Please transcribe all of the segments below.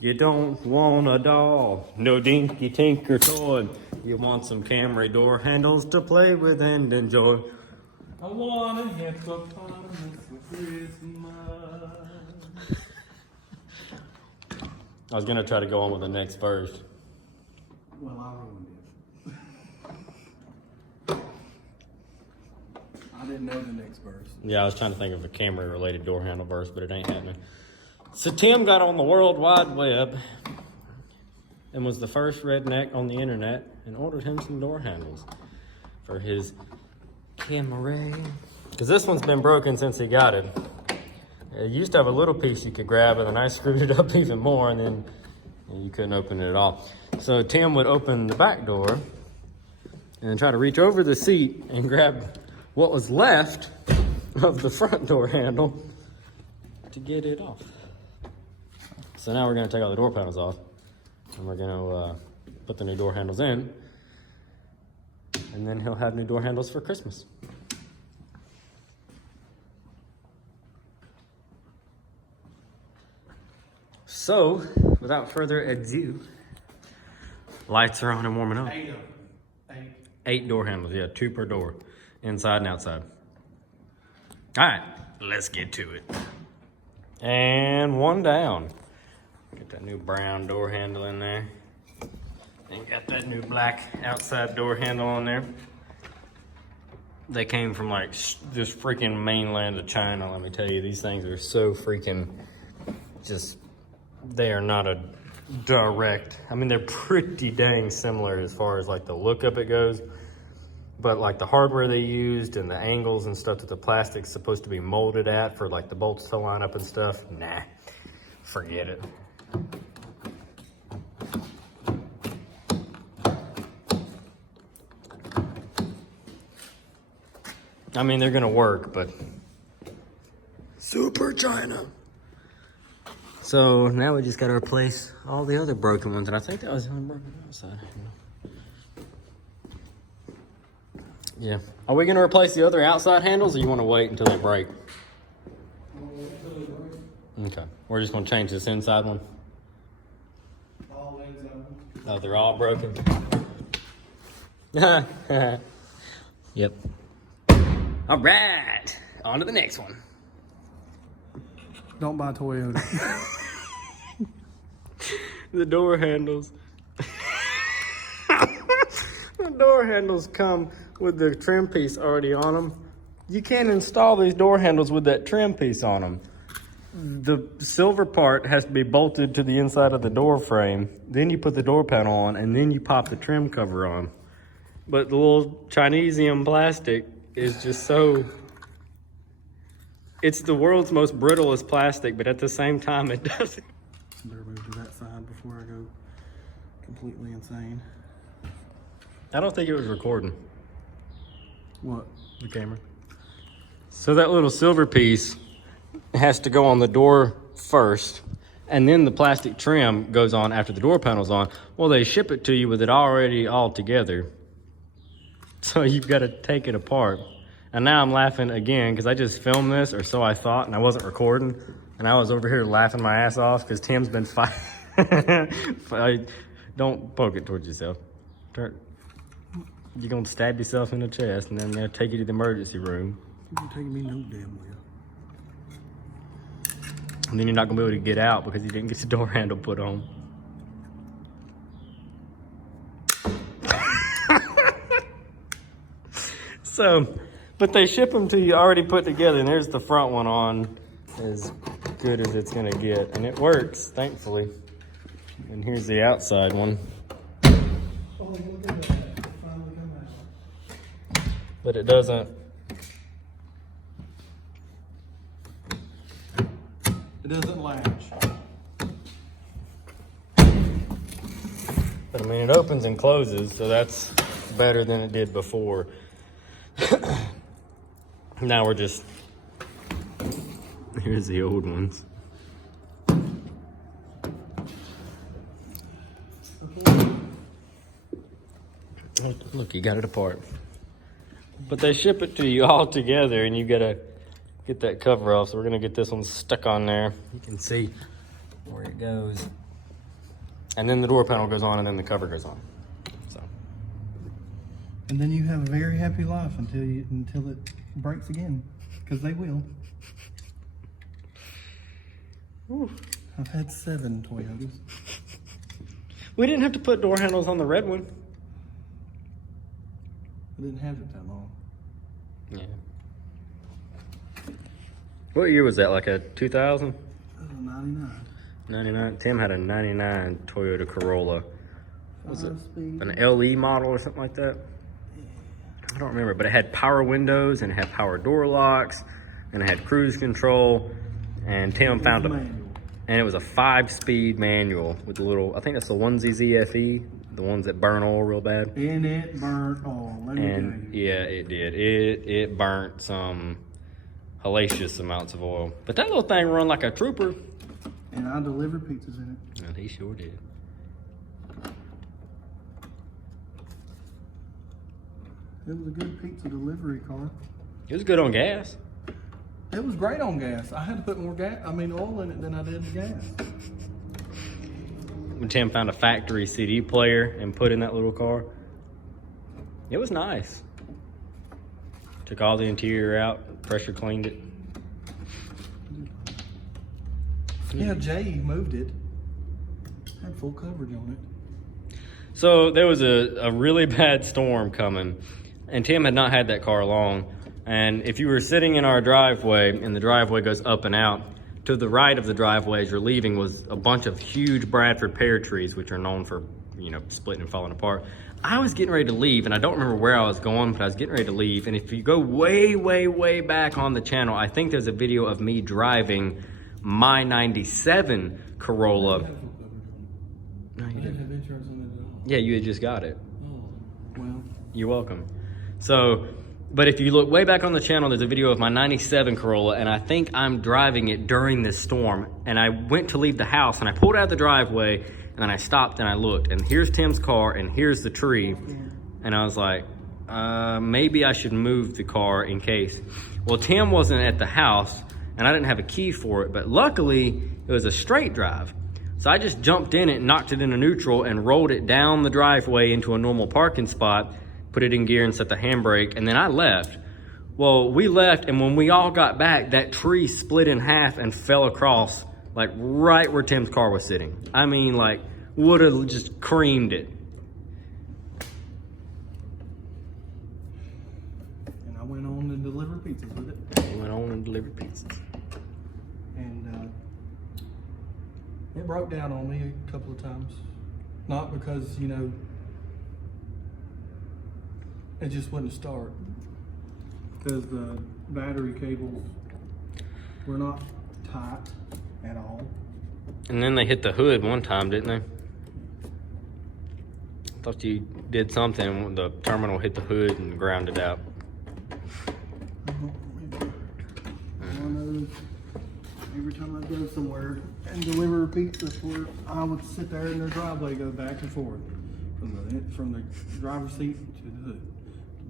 You don't want a doll, no dinky tinker toy. You want some Camry door handles to play with and enjoy. I want a hippopotamus for Christmas. I was gonna try to go on with the next verse. Well, I ruined it. I didn't know the next verse. Yeah, I was trying to think of a Camry related door handle verse, but it ain't happening. So Tim got on the World Wide Web and was the first redneck on the internet and ordered him some door handles for his Camry. Because this one's been broken since he got it. It used to have a little piece you could grab, and then I screwed it up even more, and then you couldn't open it at all. So Tim would open the back door and try to reach over the seat and grab what was left of the front door handle to get it off. So now we're gonna take all the door panels off, and we're gonna put the new door handles in, and then he'll have new door handles for Christmas. So, without further ado, lights are on and warming up. 8 of them. 8 door handles, yeah, 2 per door, inside and outside. All right, let's get to it. And 1 down. Get that new brown door handle in there. And got that new black outside door handle on there. They came from like this freaking mainland of China, let me tell you. These things are so freaking just, they are not a direct, I mean, they're pretty dang similar as far as like the look of it goes. But like the hardware they used and the angles and stuff that the plastic's supposed to be molded at for like the bolts to line up and stuff, nah, forget it. I mean, they're gonna work, but super China. So now we just gotta replace all the other broken ones, and I think that was the only broken outside. Yeah. Are we gonna replace the other outside handles, or you wanna wait until they break? Okay. We're just gonna change this inside one. Oh, they're all broken. Yep. All right. On to the next one. Don't buy Toyota. The door handles. The door handles come with the trim piece already on them. You can't install these door handles with that trim piece on them. The silver part has to be bolted to the inside of the door frame. Then you put the door panel on, and then you pop the trim cover on. But the little Chinesium plastic is just so... It's the world's most brittlest plastic, but at the same time, it doesn't. Better move to that side before I go completely insane. I don't think it was recording. What? The camera. So that little silver piece has to go on the door first, and then the plastic trim goes on after the door panel's on. Well, they ship it to you with it already all together. So you've got to take it apart. And now I'm laughing again because I just filmed this, or so I thought, and I wasn't recording. And I was over here laughing my ass off because Tim's been fighting. Don't poke it towards yourself. You're going to stab yourself in the chest, and then they'll take you to the emergency room. You're taking me no damn well. And then you're not going to be able to get out because you didn't get the door handle put on. So, but they ship them to you already put together, and there's the front one on as good as it's going to get. And it works, thankfully. And here's the outside one. Oh, look at that. It finally come out. But it doesn't. It doesn't latch. But I mean, it opens and closes, so that's better than it did before. Now we're just, here's the old ones. Look, you got it apart. But they ship it to you all together, and you gotta get that cover off. So we're gonna get this one stuck on there. You can see where it goes. And then the door panel goes on, and then the cover goes on. So. And then you have a very happy life until it breaks again, because they will. Ooh. I've had 7 Toyotas. We didn't have to put door handles on the red one. I didn't have it that long. Yeah. What year was that? Like a 2000? 99. 99. Tim had a 99 Toyota Corolla. Was it Five-speed. an LE model or something like that? I don't remember, but it had power windows and it had power door locks and it had cruise control. And Tim found and it was a 5-speed manual with the little, I think that's the 1ZZFE, the ones that burn oil real bad. And it burnt oil. Let me tell you. Yeah, it did. It burnt some hellacious amounts of oil. But that little thing run like a trooper. And I delivered pizzas in it. And he sure did. It was a good pizza delivery car. It was good on gas. It was great on gas. I had to put more oil in it than I did the gas. When Tim found a factory CD player and put in that little car, it was nice. Took all the interior out, pressure cleaned it. Yeah, Jay moved it. Had full coverage on it. So there was a really bad storm coming, and Tim had not had that car long. And if you were sitting in our driveway and the driveway goes up and out, to the right of the driveway as you're leaving was a bunch of huge Bradford pear trees, which are known for, you know, splitting and falling apart. I was getting ready to leave, and I don't remember where I was going, but I was getting ready to leave. And if you go way, way, way back on the channel, I think there's a video of me driving my 97 Corolla. No, you didn't have insurance on it at all. Yeah, you had just got it. Oh, well. You're welcome. So, but if you look way back on the channel, there's a video of my 97 Corolla, and I think I'm driving it during this storm. And I went to leave the house, and I pulled out of the driveway, and then I stopped and I looked, and here's Tim's car, and here's the tree. And I was like, maybe I should move the car in case. Well, Tim wasn't at the house, and I didn't have a key for it, but luckily it was a straight drive. So I just jumped in it, knocked it into neutral, and rolled it down the driveway into a normal parking spot, put it in gear and set the handbrake, and then I left. Well, we left, and when we all got back, that tree split in half and fell across, like right where Tim's car was sitting. I mean, like, would have just creamed it. And I went on to deliver pizzas with it. We went on and delivered pizzas. And it broke down on me a couple of times. Not because, you know, it just wouldn't start. Because the battery cables were not tight at all. And then they hit the hood one time, didn't they? I thought you did something when the terminal hit the hood and ground it out. I don't remember. All I know is every time I go somewhere and deliver a pizza, I would sit there in their driveway, go back and forth from the driver's seat to the hood,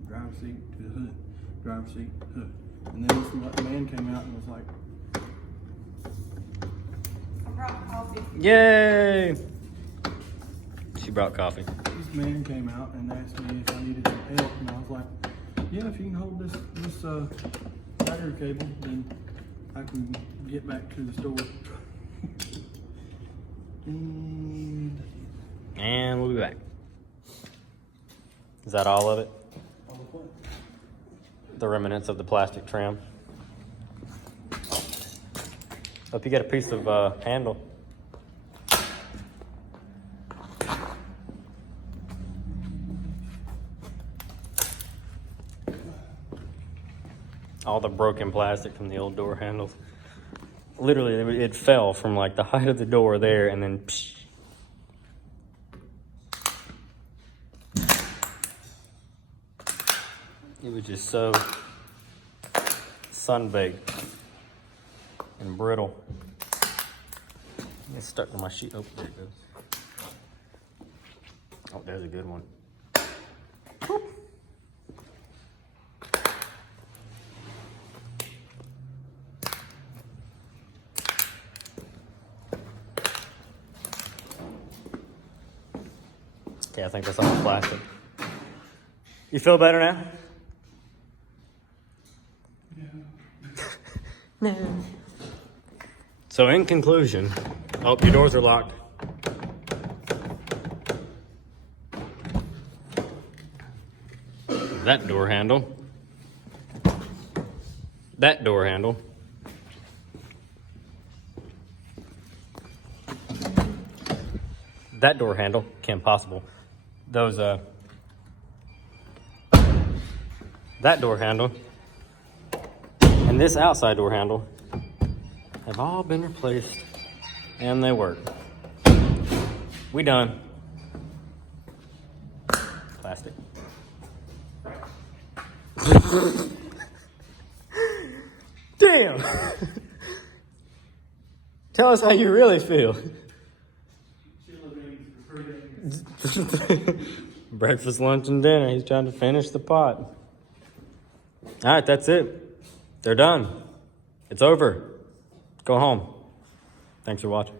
driver's seat to the hood, driver's seat to the hood. And then this man came out and was like, I brought coffee. Yay! She brought coffee. this man came out and asked me if I needed some help, and I was like, yeah, if you can hold this battery cable, then I can get back to the store. And we'll be back. Is that all of it? The remnants of the plastic trim. Hope you get a piece of handle. All the broken plastic from the old door handles. Literally, it fell from like the height of the door there, and then psh. It was just so sun-baked and brittle. It's stuck to my sheet. Oh, there it goes. Oh, there's a good one. Whoop. Yeah, I think that's all plastic. You feel better now? No. So in conclusion, oh, your doors are locked. That door handle. That door handle. That door handle, can't possible. Those, that door handle and this outside door handle have all been replaced and they work. We done. Plastic. Damn. Tell us how you really feel. Breakfast, lunch, and dinner. He's trying to finish the pot. All right, that's it. They're done. It's over. Go home. Thanks for watching.